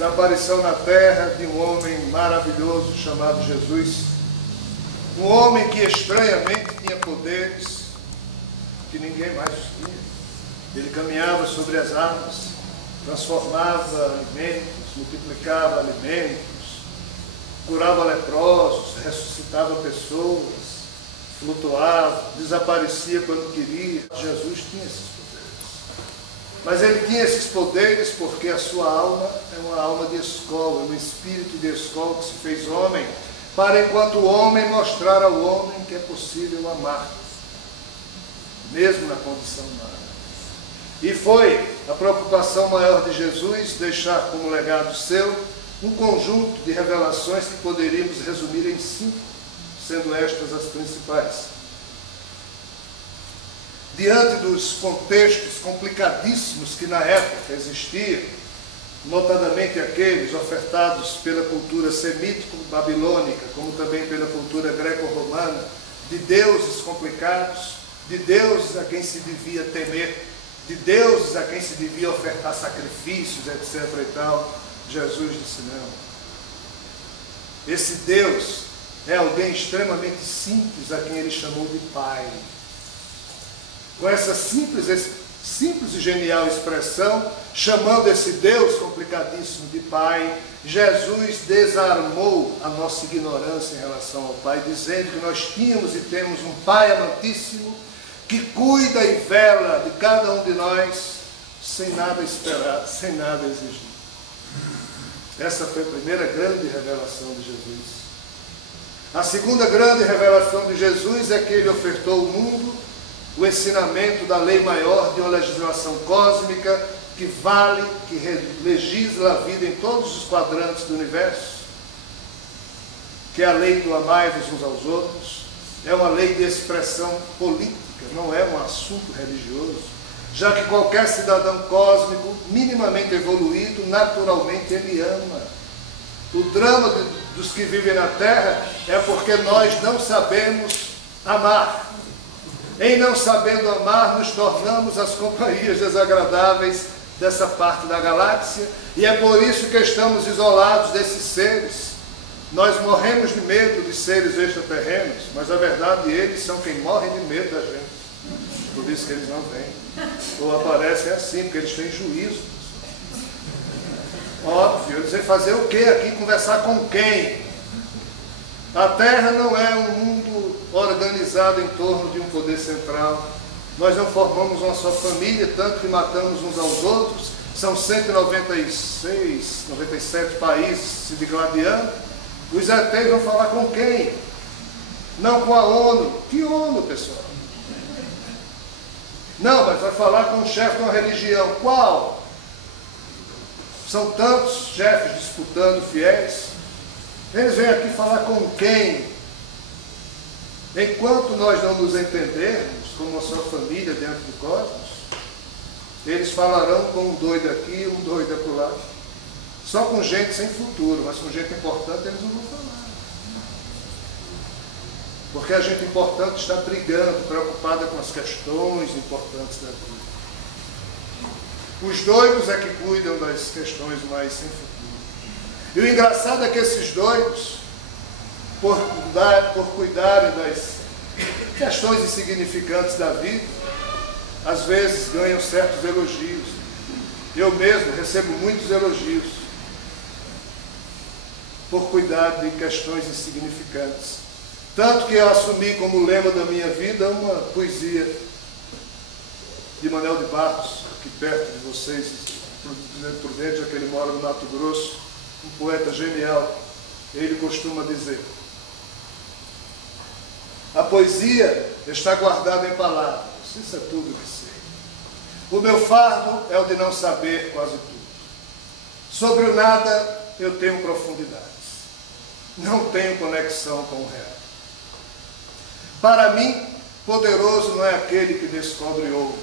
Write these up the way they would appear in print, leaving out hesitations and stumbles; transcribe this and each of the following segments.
da aparição na terra de um homem maravilhoso chamado Jesus. Um homem que estranhamente tinha poderes que ninguém mais tinha. Ele caminhava sobre as águas, transformava alimentos, multiplicava alimentos, curava leprosos, ressuscitava pessoas, flutuava, desaparecia quando queria. Jesus tinha esses poderes. Mas ele tinha esses poderes porque a sua alma é uma alma de escola, um espírito de escola que se fez homem, para enquanto o homem mostrar ao homem que é possível amar, mesmo na condição humana. E foi a preocupação maior de Jesus deixar como legado seu um conjunto de revelações que poderíamos resumir em 5, sendo estas as principais. Diante dos contextos complicadíssimos que na época existiam, notadamente aqueles ofertados pela cultura semítico-babilônica, como também pela cultura greco-romana, de deuses complicados, de deuses a quem se devia temer, de deuses a quem se devia ofertar sacrifícios, etc. e tal, Jesus disse não. Esse Deus é alguém extremamente simples, a quem ele chamou de Pai. Com essa simples e genial expressão, chamando esse Deus complicadíssimo de Pai, Jesus desarmou a nossa ignorância em relação ao Pai, dizendo que nós tínhamos e temos um Pai amantíssimo, que cuida e vela de cada um de nós, sem nada esperar, sem nada exigir. Essa foi a primeira grande revelação de Jesus. A segunda grande revelação de Jesus é que ele ofertou ao mundo o ensinamento da lei maior de uma legislação cósmica que vale, que legisla a vida em todos os quadrantes do universo, que é a lei do amai-vos uns aos outros. É uma lei de expressão política, não é um assunto religioso, já que qualquer cidadão cósmico minimamente evoluído, naturalmente ele ama. O drama dos que vivem na Terra é porque nós não sabemos amar. Em não sabendo amar, nos tornamos as companhias desagradáveis dessa parte da galáxia, e é por isso que estamos isolados desses seres. Nós morremos de medo de seres extraterrenos, mas na verdade eles são quem morrem de medo da gente. Por isso que eles não vêm. Ou aparecem assim, porque eles têm juízo. Óbvio, eles vêm fazer o quê aqui? Conversar com quem? A Terra não é um mundo organizado em torno de um poder central. Nós não formamos uma só família, tanto que matamos uns aos outros. São 196, 97 países se digladiando. Os ETs vão falar com quem? Não com a ONU. Que ONU, pessoal? Não, mas vai falar com o chefe de uma religião. Qual? São tantos chefes disputando fiéis. Eles vêm aqui falar com quem? Enquanto nós não nos entendermos como uma só família dentro do cosmos, eles falarão com um doido aqui e um doido acolá. Só com gente sem futuro, mas com gente importante eles não vão falar. Porque a gente importante está brigando, preocupada com as questões importantes da vida. Os doidos é que cuidam das questões mais sem futuro. E o engraçado é que esses doidos, por cuidarem das questões insignificantes da vida, às vezes ganham certos elogios. Eu mesmo recebo muitos elogios por cuidar de questões insignificantes. Tanto que eu assumi como lema da minha vida uma poesia de Manuel de Barros, aqui perto de vocês, Prudente, já que ele mora no Mato Grosso, um poeta genial. Ele costuma dizer: a poesia está guardada em palavras, isso é tudo que sei. O meu fardo é o de não saber quase tudo. Sobre o nada eu tenho profundidades, não tenho conexão com o real. Para mim, poderoso não é aquele que descobre ouro.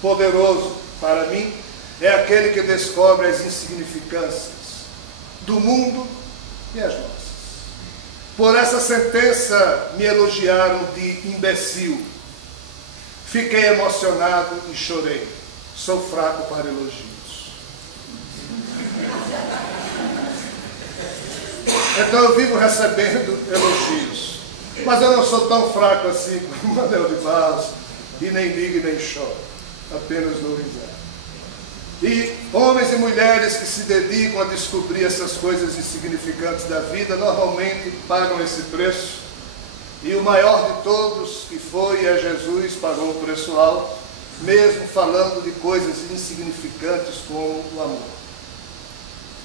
Poderoso, para mim, é aquele que descobre as insignificâncias do mundo e as nossas. Por essa sentença me elogiaram de imbecil. Fiquei emocionado e chorei. Sou fraco para elogios. Então eu vivo recebendo elogios. Mas eu não sou tão fraco assim como o Anel de Barros, e nem ligo e nem choro, apenas dou risada. E homens e mulheres que se dedicam a descobrir essas coisas insignificantes da vida, normalmente pagam esse preço. E o maior de todos, que foi e é Jesus, pagou um preço alto, mesmo falando de coisas insignificantes como o amor.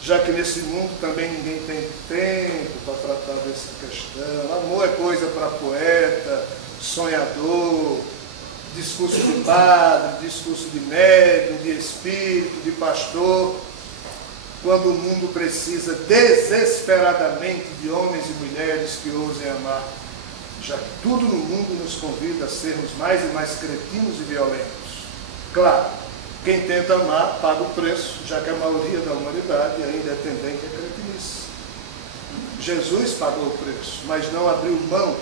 Já que nesse mundo também ninguém tem tempo para tratar dessa questão. Amor é coisa para poeta, sonhador, discurso de padre, discurso de médium, de espírito, de pastor, quando o mundo precisa desesperadamente de homens e mulheres que ousem amar, já que tudo no mundo nos convida a sermos mais e mais cretinos e violentos. Claro, quem tenta amar paga o preço, já que a maioria da humanidade ainda é tendente à cretinice. Jesus pagou o preço, mas não abriu mão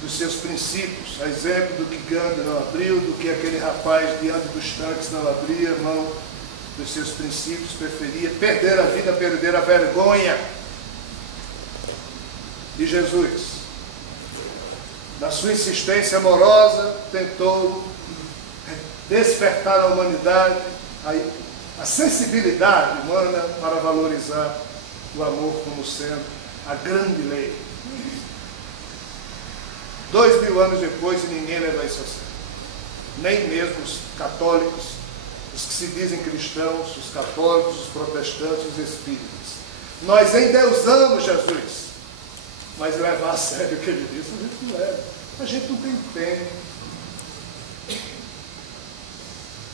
dos seus princípios, a exemplo do que Gandhi não abriu, do que aquele rapaz diante dos tanques não abria mão dos seus princípios, preferia perder a vida, perder a vergonha. E Jesus, na sua insistência amorosa, tentou despertar a humanidade, a sensibilidade humana para valorizar o amor como sendo a grande lei. 2000 anos depois, e ninguém leva isso a sério. Nem mesmo os católicos, os que se dizem cristãos, os católicos, os protestantes, os espíritas. Nós endeusamos Jesus, mas levar a sério o que ele disse, a gente não leva. A gente não tem tempo.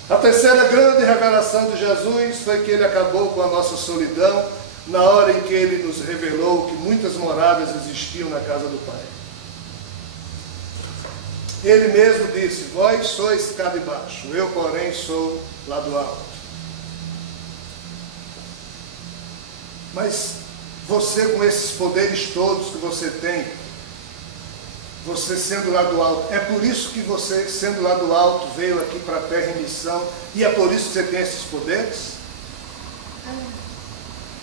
A terceira grande revelação de Jesus foi que ele acabou com a nossa solidão na hora em que ele nos revelou que muitas moradas existiam na casa do Pai. Ele mesmo disse: vós sois cá de baixo, eu porém sou lá do alto. Mas você, com esses poderes todos que você tem, você sendo lá do alto, é por isso que você, sendo lá do alto, veio aqui para a terra em missão, e é por isso que você tem esses poderes?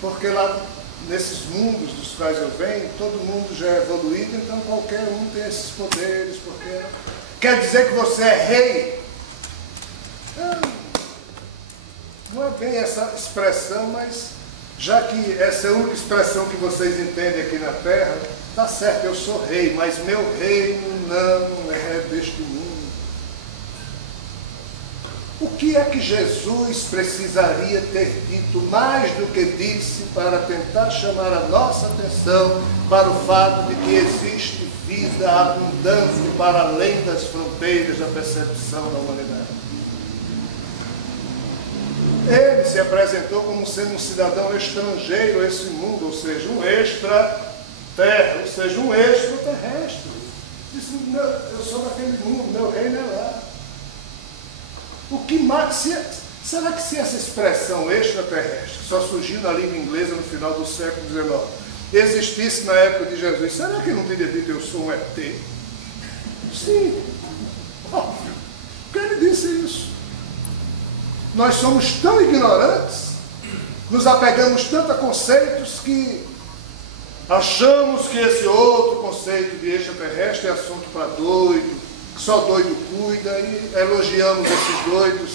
Porque lá nesses mundos dos quais eu venho, todo mundo já é evoluído, então qualquer um tem esses poderes, porque quer dizer que você é rei? Não é bem essa expressão, mas já que essa é a única expressão que vocês entendem aqui na Terra, tá certo, eu sou rei, mas meu reino não é deste mundo. O que é que Jesus precisaria ter dito mais do que disse para tentar chamar a nossa atenção para o fato de que existe vida abundante para além das fronteiras da percepção da humanidade? Ele se apresentou como sendo um cidadão estrangeiro a esse mundo, ou seja, um extraterra, ou seja, um extraterrestre. Disse: eu sou daquele mundo, meu reino é lá. O que mais, será que se essa expressão extraterrestre, que só surgiu na língua inglesa no final do século XIX, existisse na época de Jesus, será que ele não teria dito: eu sou um ET? Sim, óbvio, porque ele disse isso. Nós somos tão ignorantes, nos apegamos tanto a conceitos que achamos que esse outro conceito de extraterrestre é assunto para doido, que só doido cuida, e elogiamos esses doidos,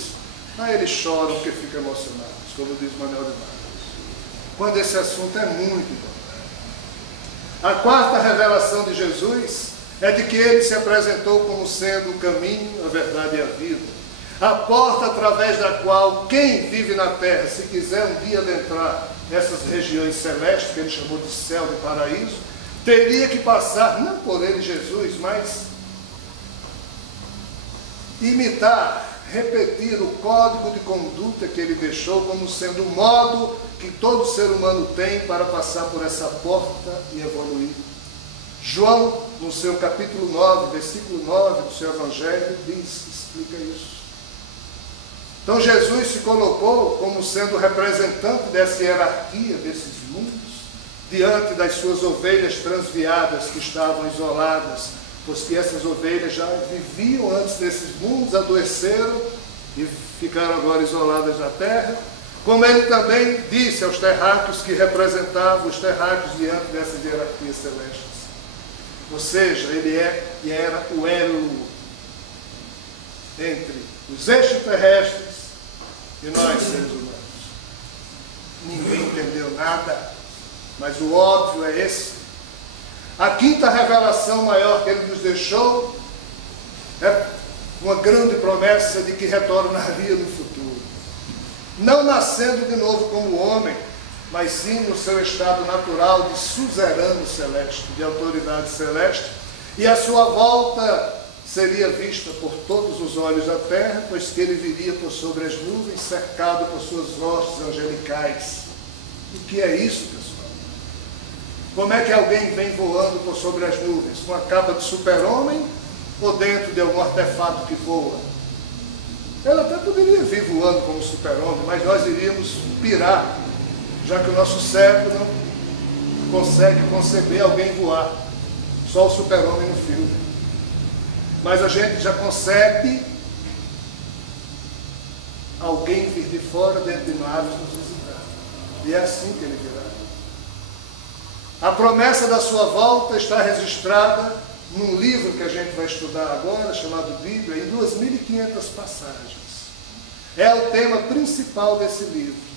aí eles choram porque ficam emocionados, como diz Manuel de Barros, quando esse assunto é muito importante. A quarta revelação de Jesus é de que ele se apresentou como sendo o caminho, a verdade e a vida, a porta através da qual quem vive na terra, se quiser um dia adentrar nessas regiões celestes, que ele chamou de céu, de paraíso, teria que passar, não por ele Jesus, mas imitar, repetir o código de conduta que ele deixou como sendo o modo que todo ser humano tem para passar por essa porta e evoluir. João, no seu capítulo 9, versículo 9 do seu Evangelho, explica isso. Então Jesus se colocou como sendo o representante dessa hierarquia, desses mundos, diante das suas ovelhas transviadas que estavam isoladas, pois que essas ovelhas já viviam antes desses mundos, adoeceram e ficaram agora isoladas na terra. Como ele também disse aos terráqueos que representavam os terráqueos diante dessas hierarquias celestes. Ou seja, ele era o elo entre os extraterrestres e nós, seres humanos. Ninguém entendeu nada, mas o óbvio é esse. A quinta revelação maior que ele nos deixou é uma grande promessa de que retornaria no futuro. Não nascendo de novo como homem, mas sim no seu estado natural de suzerano celeste, de autoridade celeste, e a sua volta seria vista por todos os olhos da terra, pois que ele viria por sobre as nuvens, cercado por suas hostes angelicais. O que é isso, pessoal? Como é que alguém vem voando por sobre as nuvens? Com a capa de super-homem ou dentro de algum artefato que voa? Ela até poderia vir voando como super-homem, mas nós iríamos pirar, já que o nosso cérebro não consegue conceber alguém voar. Só o super-homem no filme. Mas a gente já consegue alguém vir de fora dentro de naves nos visitar. E é assim que ele virá. A promessa da sua volta está registrada num livro que a gente vai estudar agora, chamado Bíblia, em 2.500 passagens. É o tema principal desse livro.